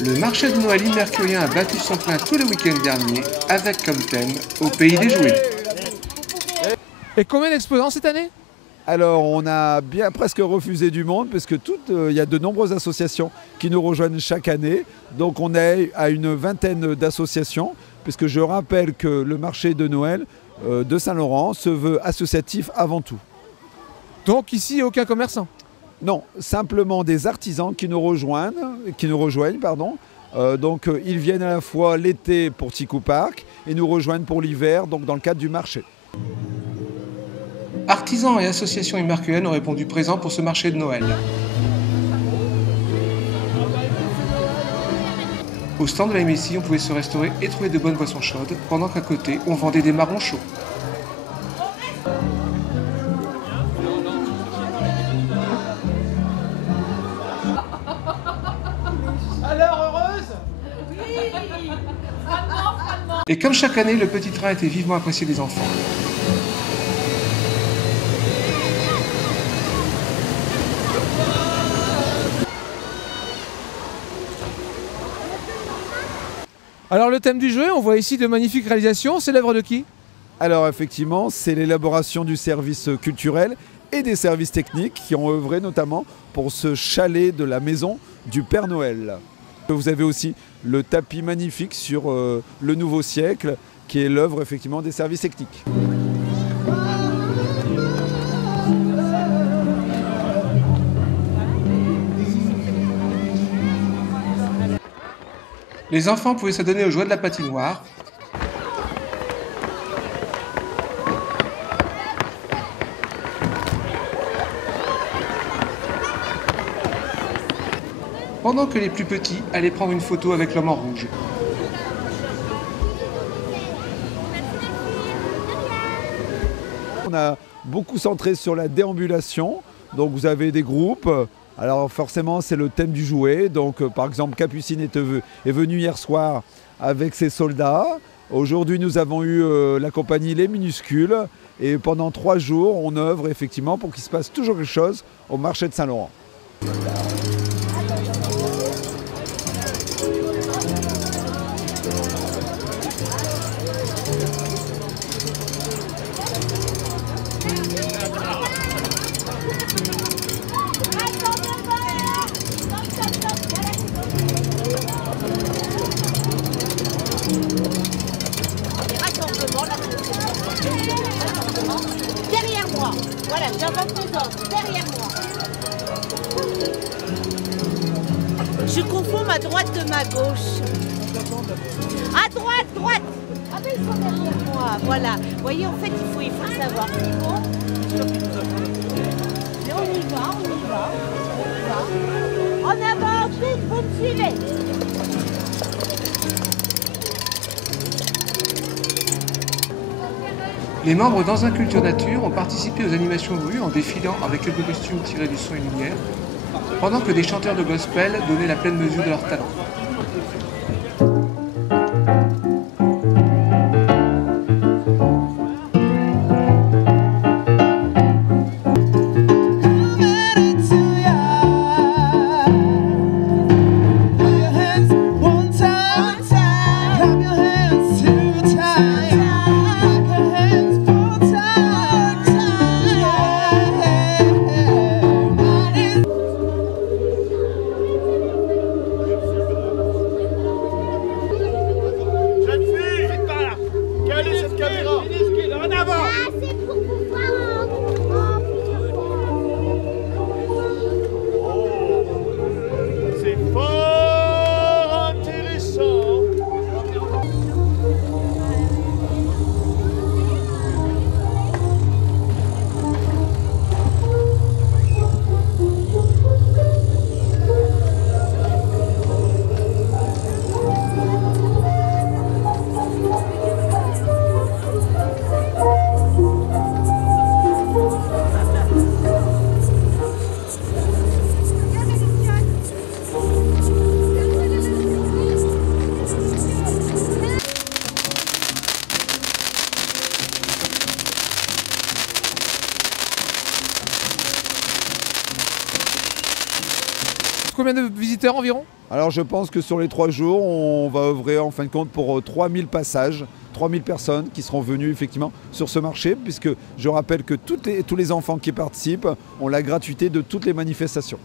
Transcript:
Le marché de Noël mercurien a battu son plein tout le week-end dernier, avec comme thème « Au pays des jouets ». Et combien d'exposants cette année? Alors, on a bien presque refusé du monde parce que il y a de nombreuses associations qui nous rejoignent chaque année. Donc, on est à une vingtaine d'associations, puisque je rappelle que le marché de Noël de Saint-Laurent se veut associatif avant tout. Donc ici, aucun commerçant? Non, simplement des artisans qui nous rejoignent. Ils viennent à la fois l'été pour Ticou Park et nous rejoignent pour l'hiver, donc dans le cadre du marché. Artisans et associations émercuennes ont répondu présents pour ce marché de Noël. Au stand de la MSI, on pouvait se restaurer et trouver de bonnes boissons chaudes, pendant qu'à côté, on vendait des marrons chauds. Alors, heureuse? Oui. Et comme chaque année, le petit train était vivement apprécié des enfants. Alors le thème du jeu, on voit ici de magnifiques réalisations, c'est l'œuvre de qui? Alors effectivement, c'est l'élaboration du service culturel et des services techniques qui ont œuvré notamment pour ce chalet de la maison du Père Noël. Vous avez aussi le tapis magnifique sur le nouveau siècle qui est l'œuvre effectivement des services techniques. Les enfants pouvaient s'adonner aux joies de la patinoire. Pendant que les plus petits allaient prendre une photo avec l'homme en rouge. On a beaucoup centré sur la déambulation, donc vous avez des groupes. Alors forcément c'est le thème du jouet, donc par exemple Capucine est venue hier soir avec ses soldats. Aujourd'hui nous avons eu la compagnie Les Minuscules et pendant 3 jours on œuvre effectivement pour qu'il se passe toujours quelque chose au marché de Saint-Laurent. Derrière moi. Voilà, j'invente mes ordres. Derrière moi. Je confonds ma droite de ma gauche. À droite, droite. Ah ben ils sont derrière moi. Voilà. Vous voyez, en fait, il faut savoir. Mais on y va, on y va. On y va. En avant, vite, vous me suivez. Les membres dans un Culture Nature ont participé aux animations de rue en défilant avec quelques costumes tirés du son et lumière, pendant que des chanteurs de gospel donnaient la pleine mesure de leur talent. Combien de visiteurs environ? Alors je pense que sur les 3 jours, on va œuvrer en fin de compte pour 3000 passages, 3000 personnes qui seront venues effectivement sur ce marché, puisque je rappelle que tous les enfants qui participent ont la gratuité de toutes les manifestations.